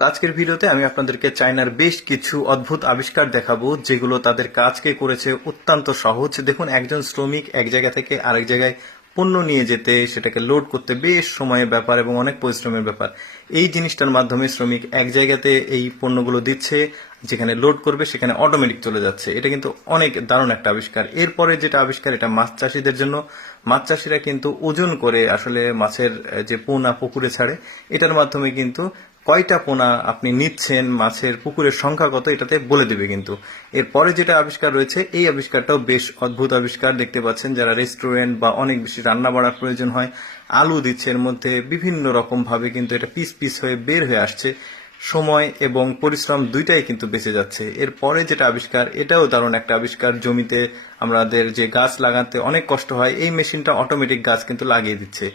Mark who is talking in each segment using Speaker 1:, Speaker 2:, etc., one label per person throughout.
Speaker 1: আজকের ভিডিওতে আমি আপনাদেরকে চায়নার বেশ কিছু অদ্ভুত আবিষ্কার দেখাবো, যেগুলো তাদের কাজকে করেছে অত্যন্ত সহজ। দেখুন, একজন শ্রমিক এক জায়গা থেকে আরেক জায়গায় পণ্য নিয়ে যেতে, সেটাকে লোড করতে বেশ সময়ের ব্যাপার এবং অনেক পরিশ্রমের ব্যাপার। এই জিনিসটার মাধ্যমে শ্রমিক এক জায়গাতে এই পণ্যগুলো দিচ্ছে, যেখানে লোড করবে, সেখানে অটোমেটিক চলে যাচ্ছে। এটা কিন্তু অনেক দারুণ একটা আবিষ্কার। এরপরে যেটা আবিষ্কার, এটা মাছ চাষিদের জন্য। মাছ চাষিরা কিন্তু ওজন করে আসলে মাছের যে পোনা পুকুরে ছাড়ে, এটার মাধ্যমে কিন্তু কয়টা পোনা আপনি নিচ্ছেন মাছের পুকুরের সংখ্যা কত, এটাতে বলে দেবে কিন্তু। এরপরে যেটা আবিষ্কার রয়েছে, এই আবিষ্কারটাও বেশ অদ্ভুত আবিষ্কার। দেখতে পাচ্ছেন যারা রেস্টুরেন্ট বা অনেক বেশি রান্না বাড়ার প্রয়োজন হয়, আলু দিচ্ছে এর মধ্যে বিভিন্ন রকম ভাবে কিন্তু এটা পিস পিস হয়ে বের হয়ে আসছে। সময় এবং পরিশ্রম দুইটাই কিন্তু বেঁচে যাচ্ছে। এরপরে যেটা আবিষ্কার, এটাও দারুণ একটা আবিষ্কার। জমিতে আমাদের যে গাছ লাগাতে অনেক কষ্ট হয়, এই মেশিনটা অটোমেটিক গাছ কিন্তু লাগিয়ে দিচ্ছে।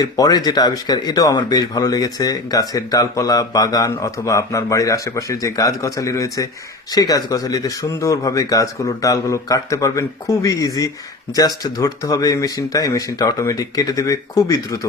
Speaker 1: এরপরে যেটা আবিষ্কার, এটাও আমার বেশ ভালো লেগেছে। গাছের ডালপালা, বাগান অথবা আপনার বাড়ির আশেপাশের যে গাছ গছালি রয়েছে, সেই গাছ গছালিতে সুন্দরভাবে গাছগুলোর ডালগুলো কাটতে পারবেন। খুবই ইজি জাস্ট ধরতে হবে এই মেশিনটা। এই মেশিনটা অটোমেটিক কেটে দেবে খুবই দ্রুত।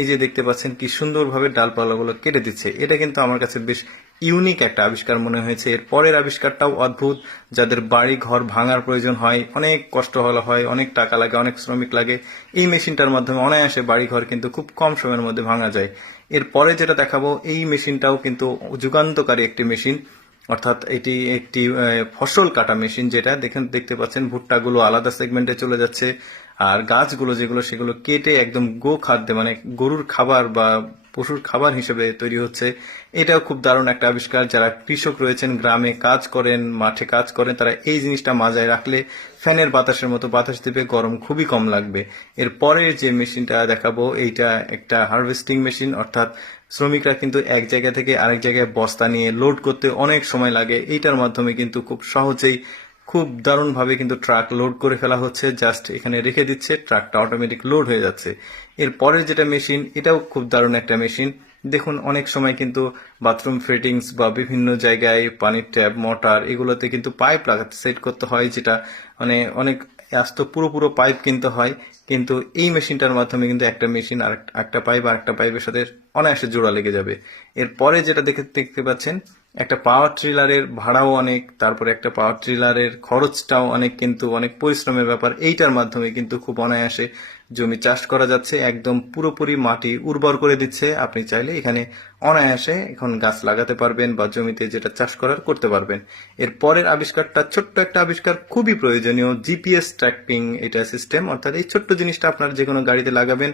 Speaker 1: এই যে দেখতে পাচ্ছেন কি সুন্দরভাবে ডালপালাগুলো কেটে দিচ্ছে। এটা কিন্তু আমার কাছে বেশ ইউনিক একটা আবিষ্কার মনে হয়েছে। এর পরের আবিষ্কারটাও অদ্ভুত। যাদের বাড়ি ঘর ভাঙার প্রয়োজন হয়, অনেক কষ্ট হলে হয়, অনেক টাকা লাগে, অনেক শ্রমিক লাগে। এই মেশিনটার মাধ্যমে অনায়াসে বাড়ি ঘর কিন্তু খুব কম সময়ের মধ্যে ভাঙা যায়। এরপরে যেটা দেখাবো, এই মেশিনটাও কিন্তু যুগান্তকারী একটি মেশিন। অর্থাৎ এটি একটি ফসল কাটা মেশিন যেটা। দেখেন, দেখতে পাচ্ছেন, ভুট্টাগুলো আলাদা সেগমেন্টে চলে যাচ্ছে। আর গাছগুলো যেগুলো, সেগুলো কেটে একদম গো খাদ্যে মানে গরুর খাবার বা পশুর খাবার হিসেবে তৈরি হচ্ছে, এটাও খুব দারুণ একটা আবিষ্কার। যারা কৃষক রয়েছেন, গ্রামে কাজ করেন, মাঠে কাজ করেন, তারা এই জিনিসটা মাজায় রাখলে ফ্যানের বাতাসের মতো বাতাস দিবে, গরম খুবই কম লাগবে। এরপরে যে মেশিনটা দেখাবো, এইটা একটা হারভেস্টিং মেশিন, অর্থাৎ শ্রমিকরা কিন্তু এক জায়গা থেকে আরেক জায়গায় বস্তা নিয়ে লোড করতে অনেক সময় লাগে। এইটার মাধ্যমে কিন্তু খুব সহজেই খুব দারুণভাবে কিন্তু ট্রাক লোড করে ফেলা হচ্ছে, জাস্ট এখানে রেখে দিচ্ছে, ট্রাকটা অটোমেটিক লোড হয়ে যাচ্ছে। এর পরের যেটা মেশিন এটাও খুব দারুণ একটা মেশিন দেখুন, অনেক সময় কিন্তু বাথরুম ফিটিংস বা বিভিন্ন জায়গায় পানির ট্যাপ মোটর এগুলোতে কিন্তু পাইপ লাগাতে সেট করতে হয়, যেটা মানে অনেক আস্ত পুরো পুরো পাইপ কিনতে হয়। কিন্তু এই মেশিনটার মাধ্যমে কিন্তু একটা মেশিন আর একটা- পাইপ আর একটা পাইপের সাথে অনায়াসে জোড়া লেগে যাবে। এরপরে যেটা দেখে দেখতে পাচ্ছেন একটা পাওয়ার ট্রিলারের ভাড়াও অনেক, তারপরে একটা পাওয়ার ট্রিলারের খরচটাও অনেক, কিন্তু অনেক পরিশ্রমের ব্যাপার। এইটার মাধ্যমে কিন্তু খুব অনায়াসে জমি চাষ করা যাচ্ছে, একদম পুরোপুরি মাটি উর্বর করে দিচ্ছে। আপনি চাইলে এখানে অনায়াসে এখন গাছ লাগাতে পারবেন বা জমিতে যেটা চাষ করার করতে পারবেন। এর পরের আবিষ্কারটা, ছোট্ট একটা আবিষ্কার খুবই প্রয়োজনীয় জিপিএস ট্র্যাকিং এটা সিস্টেম অর্থাৎ এই ছোট্ট জিনিসটা আপনার যে কোনো গাড়িতে লাগাবেন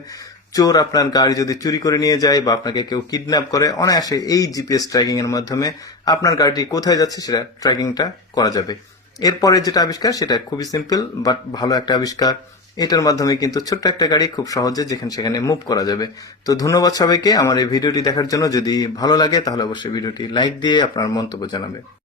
Speaker 1: চোর আপনার গাড়ি যদি চুরি করে নিয়ে যায় বা আপনাকে কেউ কিডন্যাপ করে, অনায়াসে এই জিপিএস ট্র্যাকিং এর মাধ্যমে আপনার গাড়িটি কোথায় যাচ্ছে সেটা ট্র্যাকিংটা করা যাবে। এরপরে যেটা আবিষ্কার, সেটা খুবই সিম্পল বাট ভালো একটা আবিষ্কার। এটার মাধ্যমে কিন্তু ছোট্ট একটা গাড়ি খুব সহজে যেখানে সেখানে মুভ করা যাবে। তো ধন্যবাদ সবাইকে আমার এই ভিডিওটি দেখার জন্য। যদি ভালো লাগে, তাহলে অবশ্যই ভিডিওটি লাইক দিয়ে আপনার মন্তব্য জানাবে।